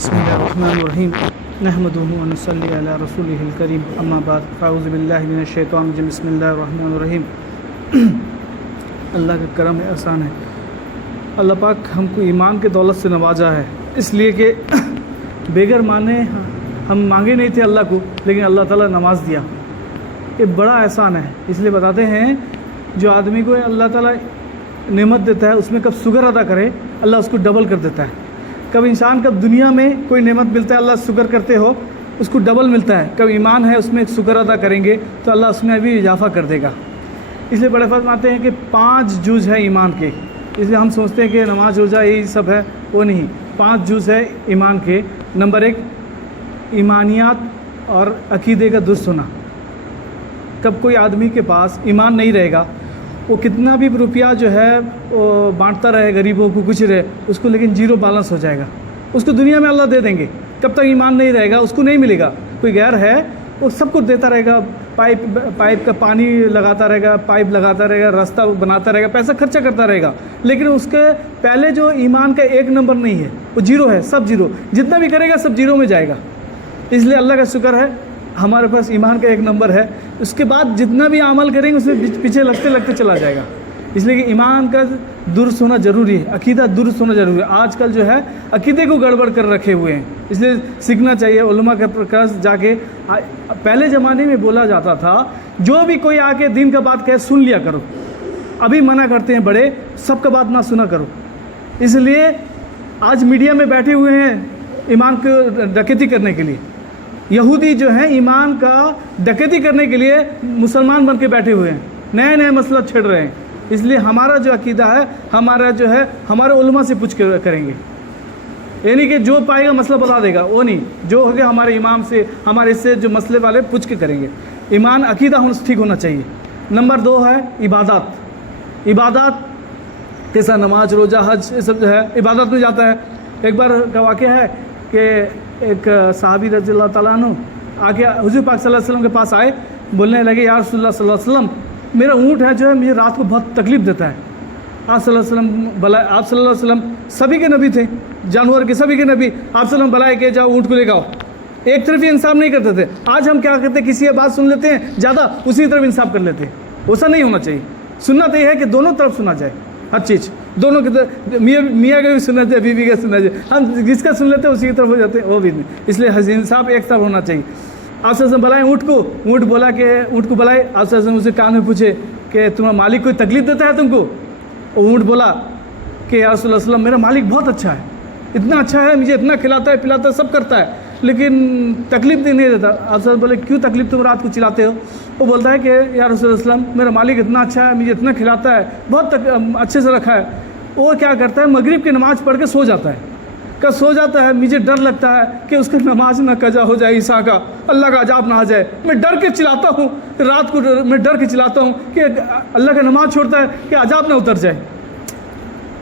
بسم اللہ الرحمن الرحیم نحمدہ و نصلی علی رسولہ الکریم اما بعد فاعوذ باللہ من الشیطان الرجیم بسم اللہ الرحمن الرحیم۔ اللہ کا کرم ہے، احسان ہے، اللہ پاک ہم کو ایمان کے دولت سے نوازا ہے، اس لیے کہ بغیر مانے ہم مانگے نہیں تھے اللہ کو، لیکن اللہ تعالیٰ نواز دیا۔ یہ بڑا احسان ہے، اس لیے بتاتے ہیں جو آدمی کو اللہ تعالیٰ نعمت دیتا ہے اس میں کب شکر ادا کرے اللہ اس کو ڈبل کر دیتا ہے۔ کب انسان کب دنیا میں کوئی نعمت ملتا ہے اللہ شکر کرتے ہو اس کو ڈبل ملتا ہے، کب ایمان ہے اس میں شکر ادا کریں گے تو اللہ اس میں بھی اضافہ کر دے گا۔ اس لیے بڑے فرماتے ہیں کہ 5 جز ہے ایمان کے، اس لیے ہم سوچتے ہیں کہ نماز روزہ یہی سب ہے، وہ نہیں، 5 جز ہے ایمان کے۔ نمبر 1 ایمانیات اور عقیدے کا درست ہونا۔ کب کوئی آدمی کے پاس ایمان نہیں رہے گا، وہ کتنا بھی روپیہ جو ہے وہ بانٹتا رہے غریبوں کو کچھ رہے اس کو، لیکن زیرو بیلنس ہو جائے گا۔ اس کو دنیا میں اللہ دے دیں گے، کب تک ایمان نہیں رہے گا اس کو نہیں ملے گا۔ کوئی غیر ہے وہ سب کچھ دیتا رہے گا، پائپ کا پانی لگاتا رہے گا، پائپ لگاتا رہے گا، راستہ بناتا رہے گا، پیسہ خرچہ کرتا رہے گا، لیکن اس کے پہلے جو ایمان کا 1 نمبر نہیں ہے وہ زیرو ہے، سب زیرو، جتنا بھی کرے گا سب زیرو میں جائے گا۔ اس لیے اللہ کا شکر ہے ہمارے پاس ایمان کا 1 نمبر ہے، اس کے بعد جتنا بھی عمل کریں گے اس میں پیچھے لگتے چلا جائے گا۔ اس لیے کہ ایمان کا درست ہونا ضروری ہے، عقیدہ درست ہونا ضروری ہے۔ آج کل جو ہے عقیدے کو گڑبڑ کر رکھے ہوئے ہیں، اس لیے سیکھنا چاہیے علماء کے پاس جا کے۔ پہلے زمانے میں بولا جاتا تھا جو بھی کوئی آ کے دین کا بات کہے سن لیا کرو، ابھی منع کرتے ہیں بڑے سب کا بات نہ سنا کرو۔ اس لیے آج میڈیا میں بیٹھے ہوئے ہیں ایمان کو ڈکیتی کرنے کے لیے، یہودی جو ہیں ایمان کا ڈکیتی کرنے کے لیے مسلمان بن کے بیٹھے ہوئے ہیں، نئے نئے مسئلہ چھڑ رہے ہیں۔ اس لیے ہمارا جو عقیدہ ہے ہمارا جو ہے ہمارے علماء سے پوچھ کریں گے، یعنی کہ جو پائے گا مسئلہ بتا دے گا وہ نہیں، جو ہو گیا ہمارے امام سے ہمارے سے جو مسئلے والے پوچھ کے کریں گے۔ ایمان عقیدہ ٹھیک ہونا چاہیے۔ نمبر 2 ہے عبادات۔ عبادات جیسا نماز روزہ حج یہ سب جو ہے عبادت میں جاتا ہے۔ ایک بار کا واقعہ ہے کہ ایک صحابی رضی اللہ تعالیٰ عنہ آگے حضور پاک صلی اللہ علیہ وسلم کے پاس آئے، بولنے لگے یا رسول اللہ صلی اللہ علیہ وسلم میرا اونٹ ہے جو ہے مجھے رات کو بہت تکلیف دیتا ہے۔ آپ صلی اللہ علیہ وسلم سبھی کے نبی تھے، جانور کے سبھی کے نبی، آپ صلی اللہ علیہ وسلم بلائے کہ جاؤ اونٹ کو لے آؤ۔ ایک طرف ہی انصاف نہیں کرتے تھے۔ آج ہم کیا کرتے ہیں کسی کی بات سن لیتے ہیں زیادہ، اسی طرف انصاف کر لیتے ہیں۔ ایسا نہیں ہونا چاہیے۔ سننا تو یہ ہے کہ دونوں طرف سنا جائے، ہر چیز دونوں کی، میاں کا بھی سننا چاہیے، بیوی کا سننا چاہیے۔ ہم جس کا سن لیتے ہیں اسی کی طرف ہو جاتے ہیں، وہ بھی نہیں۔ اس لیے انصاف ایک طرف ہونا چاہیے۔ آپ صلی اللہ علیہ وسلم بلائیں اونٹ کو، اونٹ بولا کہ اونٹ کو بلائے، آپ صلی اللہ علیہ وسلم اسے کان میں پوچھے کہ تمہارا مالک کوئی تکلیف دیتا ہے تم کو؟ اونٹ بولا کہ یا رسول اللہ صلی اللہ علیہ وسلم میرا مالک بہت اچھا ہے، اتنا اچھا ہے، مجھے اتنا کھلاتا ہے پلاتا ہے سب کرتا ہے، لیکن تکلیف نہیں دیتا۔ آپ صلی اللہ علیہ وسلم بولے کیوں تکلیف تم رات کو چلاتے ہو؟ وہ بولتا ہے کہ یا رسول اللہ صلی اللہ علیہ وسلم میرا مالک اتنا اچھا ہے، مجھے اتنا کھلاتا ہے، بہت اچھے سے رکھا ہے، وہ کیا کرتا ہے مغرب کی نماز پڑھ کے سو جاتا ہے۔ کب سو جاتا ہے مجھے ڈر لگتا ہے کہ اس کی نماز نہ قضا ہو جائے، عیسیٰ کا اللہ کا عذاب نہ آ جائے، میں ڈر کے چلاتا ہوں، رات کو میں ڈر کے چلاتا ہوں کہ اللہ کا نماز چھوڑتا ہے کہ عذاب نہ اتر جائے۔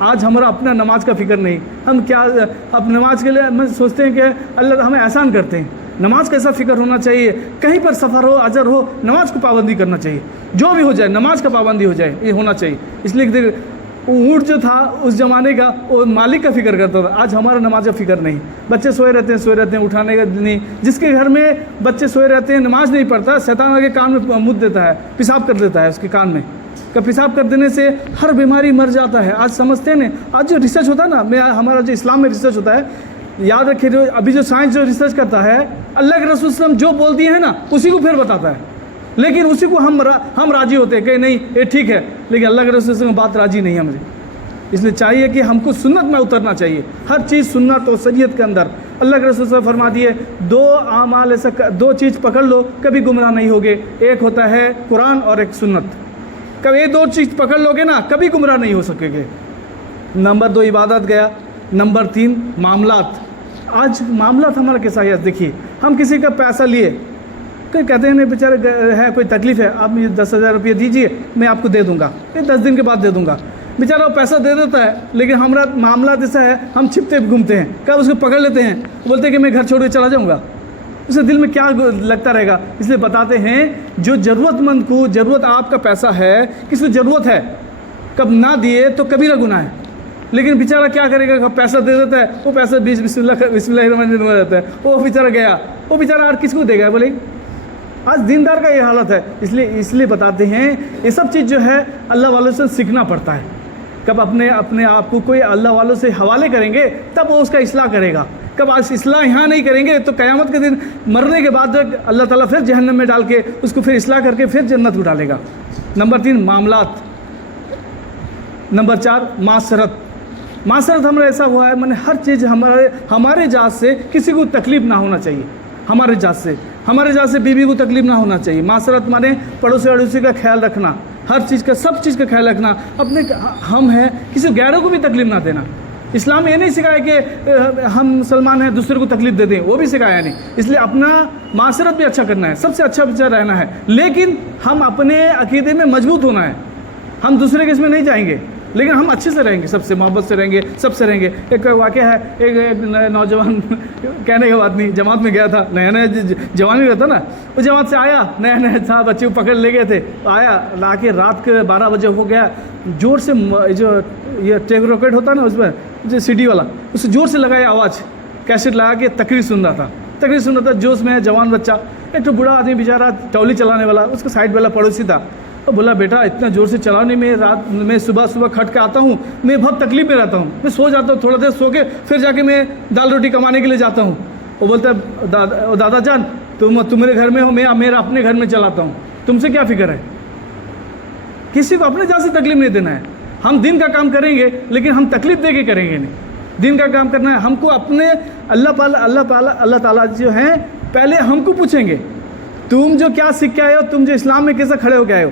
آج ہمارا اپنا نماز کا فکر نہیں، ہم کیا اب نماز کے لیے ہم سوچتے ہیں کہ اللہ ہمیں احسان کرتے ہیں۔ نماز کا ایسا فکر ہونا چاہیے، کہیں پر سفر ہو اجر ہو نماز کو پابندی کرنا چاہیے، جو بھی ہو جائے نماز کا پابندی ہو جائے، یہ ہونا چاہیے۔ اس لیے اونٹ جو تھا اس زمانے کا وہ مالک کا فکر کرتا تھا، آج ہمارا نماز کا فکر نہیں۔ بچے سوئے رہتے ہیں اٹھانے کا نہیں۔ جس کے گھر میں بچے سوئے رہتے ہیں نماز نہیں پڑھتا، شیطان آگے کان میں مد دیتا ہے، پیشاب کر دیتا ہے اس کے کان میں، کہ پیشاب کر دینے سے ہر بیماری مر جاتا ہے۔ آج سمجھتے ہیں آج جو ریسرچ ہوتا ہے نا، ہمارا جو اسلام میں ریسرچ ہوتا ہے، یاد رکھیے جو ابھی جو سائنس جو ریسرچ کرتا ہے اللہ کے رسول صلی اللہ علیہ وسلم جو بول دیے ہیں نا اسی کو پھر بتاتا ہے، لیکن اسی کو ہم راضی ہوتے ہیں کہ نہیں یہ ٹھیک ہے، لیکن اللہ کے رسول صلی اللہ علیہ وسلم بات راضی نہیں ہے مجھے۔ اس لیے چاہیے کہ ہم کو سنت میں اترنا چاہیے، ہر چیز سنت اور شریعت کے اندر۔ اللہ کے رسول صلی اللہ علیہ وسلم فرما دیے 2 اعمال ایسا 2 چیز پکڑ لو کبھی گمراہ نہیں ہوگے، ایک ہوتا ہے قرآن اور ایک سنت۔ کبھی یہ 2 چیز پکڑ لو گے نا کبھی گمراہ نہیں ہو سکے گے۔ نمبر 2 عبادت گیا۔ نمبر 3 معاملات۔ آج معاملات ہمارا کیسا ہے دیکھیے، ہم کسی کا پیسہ لیے کہتے ہیں نہیں بیچارے ہے کوئی تکلیف ہے، آپ مجھے 10,000 روپیہ دیجیے میں آپ کو دے دوں گا، پھر 10 دن کے بعد دے دوں گا، بیچارہ وہ پیسہ دے دیتا ہے، لیکن ہمارا معاملہ جیسا ہے ہم چھپتے گھومتے ہیں، کب اس کو پکڑ لیتے ہیں، بولتے ہیں کہ میں گھر چھوڑ کے چلا جاؤں گا، اسے دل میں کیا لگتا رہے گا۔ اس لیے بتاتے ہیں جو ضرورت مند کو ضرورت آپ کا پیسہ ہے، کسی کو ضرورت ہے، کب نہ دیے تو کبیرہ گناہ ہے، لیکن بیچارہ کیا کرے گا, پیسہ دے دیتا ہے, وہ پیسہ 20 بسم اللہ الرحمن الرحیم ہو جاتا ہے, وہ بیچارہ گیا, وہ بیچارہ اور کس کو دے گا؟ بولے آج دیندار کا یہ حالت ہے. اس لیے بتاتے ہیں یہ سب چیز جو ہے اللہ والوں سے سیکھنا پڑتا ہے. کب اپنے آپ کو کوئی اللہ والوں سے حوالے کریں گے تب وہ اس کا اصلاح کرے گا. کب اصلاح یہاں نہیں کریں گے تو قیامت کے دن مرنے کے بعد اللہ تعالیٰ پھر جہنم میں ڈال کے اس کو پھر اصلاح کر کے پھر جنت کو ڈالے گا. نمبر 3 معاملات. نمبر 4 معاشرت. معاشرت ہمارا ایسا ہوا ہے میں نے ہر چیز ہمارے جہاز سے کسی کو تکلیف نہ ہونا چاہیے. ہمارے جہاز سے بیوی کو تکلیف نہ ہونا چاہیے. معاشرت مانے پڑوسی اڑوسی کا خیال رکھنا, ہر چیز کا سب چیز کا خیال رکھنا. اپنے ہم ہیں کسی غیروں کو بھی تکلیف نہ دینا. اسلام یہ نہیں سکھایا کہ ہم مسلمان ہیں دوسرے کو تکلیف دے دیں, وہ بھی سکھایا نہیں. اس لیے اپنا معاشرت بھی اچھا کرنا ہے, سب سے اچھا رہنا ہے, لیکن ہم اپنے عقیدے میں مضبوط ہونا ہے. ہم دوسرے کے اس میں نہیں جائیں گے, لیکن ہم اچھے سے رہیں گے, سب سے محبت سے رہیں گے, سب سے رہیں گے. ایک واقعہ ہے, ایک نوجوان کہنے کا بات نہیں, جماعت میں گیا تھا, نیا جوان ہی رہتا نا, وہ جماعت سے آیا, نیا تھا, بچے کو پکڑ لے گئے تھے, آیا لا کے رات کے 12 بجے ہو گیا, زور سے جو یہ ٹیپ راکٹ ہوتا ہے نا اس میں جو CD والا, اس سے زور سے لگایا آواز, کیسٹ لگا کے تقریر سن رہا تھا, جوش میں جوان بچہ. ایک تو بوڑھا آدمی بیچارہ ٹولی چلانے والا, اس کا سائڈ والا پڑوسی تھا, تو بولا بیٹا اتنا زور سے چلاؤ نہیں, میں رات میں صبح کھٹ کے آتا ہوں, میں بہت تکلیف میں رہتا ہوں, میں سو جاتا ہوں, تھوڑا دیر سو کے پھر جا کے میں دال روٹی کمانے کے لیے جاتا ہوں. وہ بولتا ہے دادا جان تم میرے گھر میں ہو, میں میرا اپنے گھر میں چلاتا ہوں, تم سے کیا فکر ہے؟ کسی کو اپنے جان سے تکلیف نہیں دینا ہے. ہم دین کا کام کریں گے لیکن ہم تکلیف دے کے کریں گے نہیں. دین کا کام کرنا ہے, ہم کو اپنے اللہ تعالیٰ جو ہیں پہلے ہم کو پوچھیں گے تم جو کیا سیکھ کے آئے ہو, تم جو اسلام میں کیسے کھڑے ہو کے آئے ہو.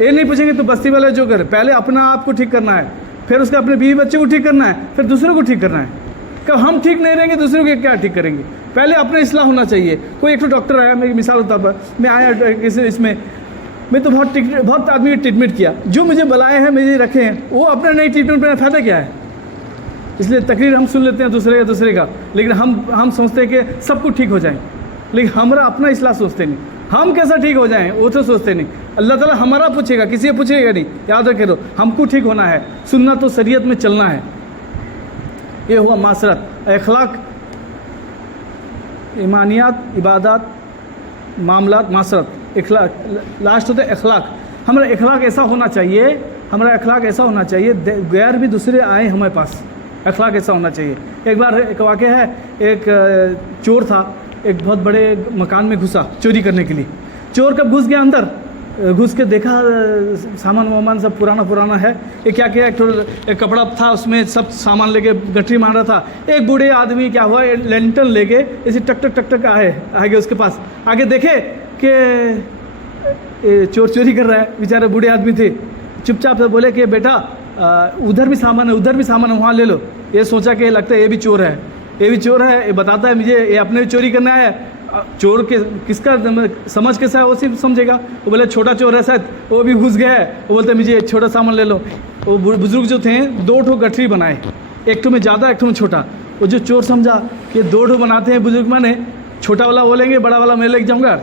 یہ نہیں پوچھیں گے تو بستی والے جو کرے, پہلے اپنا آپ کو ٹھیک کرنا ہے, پھر اس کے اپنے بیوی بچے کو ٹھیک کرنا ہے, پھر دوسروں کو ٹھیک کرنا ہے. کب ہم ٹھیک نہیں رہیں گے دوسروں کو کیا ٹھیک کریں گے؟ پہلے اپنے اصلاح ہونا چاہیے. کوئی ایک تو ڈاکٹر آیا, میری مثال ہوتا ہے, میں آیا اس میں تو بہت آدمی کا ٹریٹمنٹ کیا, جو مجھے بلائے ہیں مجھے رکھے ہیں, وہ اپنا نئی ٹریٹمنٹ پہ فائدہ کیا ہے؟ اس لیے تقریر ہم سن لیتے ہیں دوسرے کا, لیکن ہم سوچتے ہیں کہ سب کو ٹھیک ہو جائیں, لیکن ہمارا اپنا اصلاح سوچتے نہیں. ہم کیسا ٹھیک ہو جائیں وہ تو سوچتے نہیں. اللہ تعالیٰ ہمارا پوچھے گا, کسی سے پوچھے گا نہیں. یاد رکھے, ہم کو ٹھیک ہونا ہے, سنت و شریعت میں چلنا ہے. یہ ہوا معاشرت. اخلاق, ایمانیات, عبادات, معاملات, معاشرت. اخلاق لاسٹ ہوتا ہے اخلاق. ہمارا اخلاق ایسا ہونا چاہیے, غیر بھی دوسرے آئیں ہمارے پاس, اخلاق ایسا ہونا چاہیے. ایک بار ایک واقعہ ہے, ایک چور تھا, ایک بہت بڑے مکان میں گھسا چوری کرنے کے لیے. چور کب گھس گیا اندر, گھس کے دیکھا سامان سب پرانا ہے. یہ کیا ایک کپڑا تھا, اس میں سب سامان لے کے گٹھری مار رہا تھا. ایک بوڑھے آدمی کیا ہوا, لینٹن لے کے ایسے ٹک ٹک آگے اس کے پاس آگے دیکھے کہ چور چوری کر رہا ہے. بیچارے بوڑھے آدمی تھے, چپ چاپ سے بولے کہ بیٹا ادھر بھی سامان ہے وہاں لے لو. یہ سوچا کہ لگتا ہے یہ بھی چور ہے, یہ بتاتا ہے مجھے یہ اپنے چوری کرنا ہے. چور کے کس کا سمجھ کیسا ہے وہ صرف سمجھے گا. وہ بولے چھوٹا چور ہے شاید, وہ بھی گھس گیا ہے. وہ بولتے ہیں مجھے چھوٹا سامان لے لو. وہ بزرگ جو تھے 2 گٹھری بنائے, ایک میں زیادہ ایک میں چھوٹا. وہ جو چور سمجھا کہ 2 بناتے ہیں بزرگ, میں نے چھوٹا والا وہ لیں گے, بڑا والا میں لے کے جاؤں گا.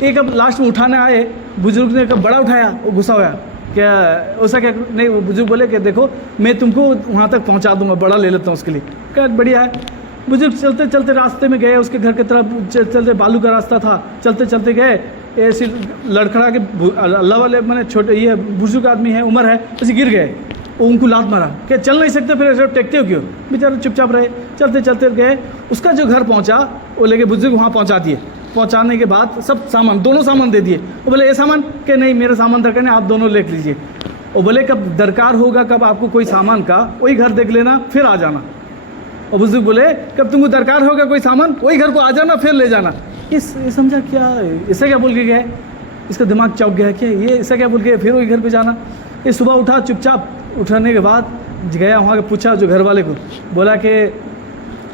ایک اب لاسٹ میں اٹھانے آئے, بزرگ نے کب بڑا اٹھایا, وہ غصہ ہوا کیا ایسا کیا نہیں. وہ بزرگ بولے کہ دیکھو میں تم کو وہاں تک پہنچا دوں گا, بڑا لے لیتا ہوں اس کے لیے. کیا بڑھیا ہے. بزرگ چلتے راستے میں گئے, اس کے گھر کی طرف چلتے, بالو کا راستہ تھا, چلتے گئے. ایسے لڑکھڑا کے اللہ والے میں نے چھوٹے یہ بزرگ آدمی ہے, عمر ہے, ایسے گر گئے. وہ ان کو لات مارا کہ چل نہیں سکتے, پھر ایسے ٹیکتے ہو کیوں. بیچارے چپ چاپ رہے, چلتے گئے. اس کا جو گھر پہنچا وہ لے کے بزرگ وہاں پہنچا دیے. پہنچانے کے بعد سب دونوں سامان دے دیے. وہ بولے یہ سامان کہ نہیں میرا سامان درکار نہیں, آپ دونوں لے لیجیے. وہ بولے کب درکار ہوگا, کب آپ کو کوئی سامان کا, وہی گھر دیکھ لینا پھر آ جانا. اور بزرگ بولے کب تم کو درکار ہوگا کوئی سامان, وہی گھر کو آ جانا پھر لے جانا. یہ سمجھا کیا اسے کیا بول کے گیا, اس کا دماغ چوک گیا کہ یہ ایسا کیا بول کے پھر وہی گھر پہ جانا. یہ صبح اٹھا, چپ چاپ اٹھانے کے بعد گیا وہاں کے, پوچھا جو گھر والے کو, بولا کہ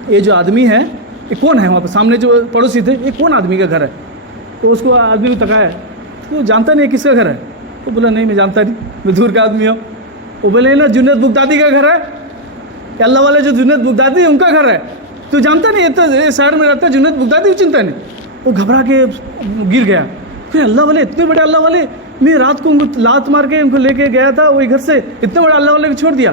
یہ جو آدمی ہے یہ کون ہے. وہاں پہ سامنے جو پڑوسی تھے, یہ کون آدمی کا گھر ہے. تو اس کو آدمی کو تکایا, وہ جانتا نہیں کس کا گھر ہے. وہ بولا نہیں میں جانتا نہیں, میں دور کا آدمی ہوں. وہ بولے نا جنید بغدادی کا گھر ہے, اللہ والے جو جنید بغدادی ان کا گھر ہے, تو جانتا نہیں, یہ تو شہر میں رہتا ہے جنید بغدادی, چنتا نہیں. وہ گھبرا کے گر گیا. پھر اللہ والے, اتنے بڑے اللہ والے, میں رات کو ان کو لات مار کے ان کو لے کے گیا تھا وہی گھر سے, اتنے بڑے اللہ والے کو چھوڑ دیا.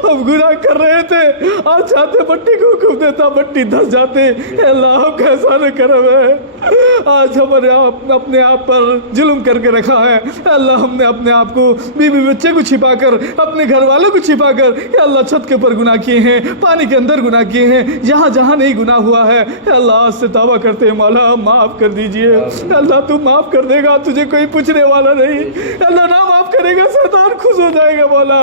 ہم گناہ کر رہے تھے, آج چاہتے بٹی کو حکم دیتا بٹی دھس جاتے. اے اللہ ہم کا احسان کرم ہے, آج ہمارے اپنے آپ پر ظلم کر کے رکھا ہے. اے اللہ ہم نے اپنے آپ کو بیوی بچے کو چھپا کر, اپنے گھر والوں کو چھپا کر, اے اللہ چھت کے اوپر گناہ کیے ہیں, پانی کے اندر گناہ کیے ہیں, جہاں جہاں نہیں گناہ ہوا ہے. اے اللہ آج سے توبہ کرتے ہیں, مولا معاف کر دیجئے. اے اللہ تو معاف کر دے گا, تجھے کوئی پوچھنے والا نہیں. اے اللہ نہ معاف کرے گا شیطان خوش ہو جائے گا. مولا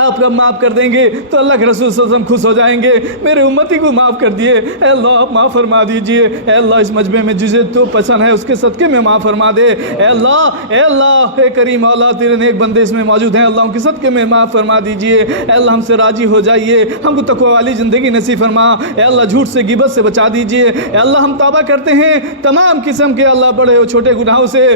آپ کا معاف کر دیں گے تو اللہ کے رسول صلی اللہ علیہ وسلم خوش ہو جائیں گے. میرے امتی کو معاف کر دیے. اے اللہ آپ معاف فرما دیجئے. اے اللہ اس مجمع میں جسے تو پسند ہے اس کے صدقے میں معاف فرما دے. اے اللہ اے کریم اللہ تیرے نیک بندے اس میں موجود ہیں, اللہ ان کے صدقے میں معاف فرما دیجئے. اے اللہ ہم سے راضی ہو جائیے, ہم کو تقوی والی زندگی نصیب فرما. اے اللہ جھوٹ سے غیبت سے بچا دیجئے. اے اللہ ہم توبہ کرتے ہیں تمام قسم کے اللہ بڑے اور چھوٹے گناہوں سے.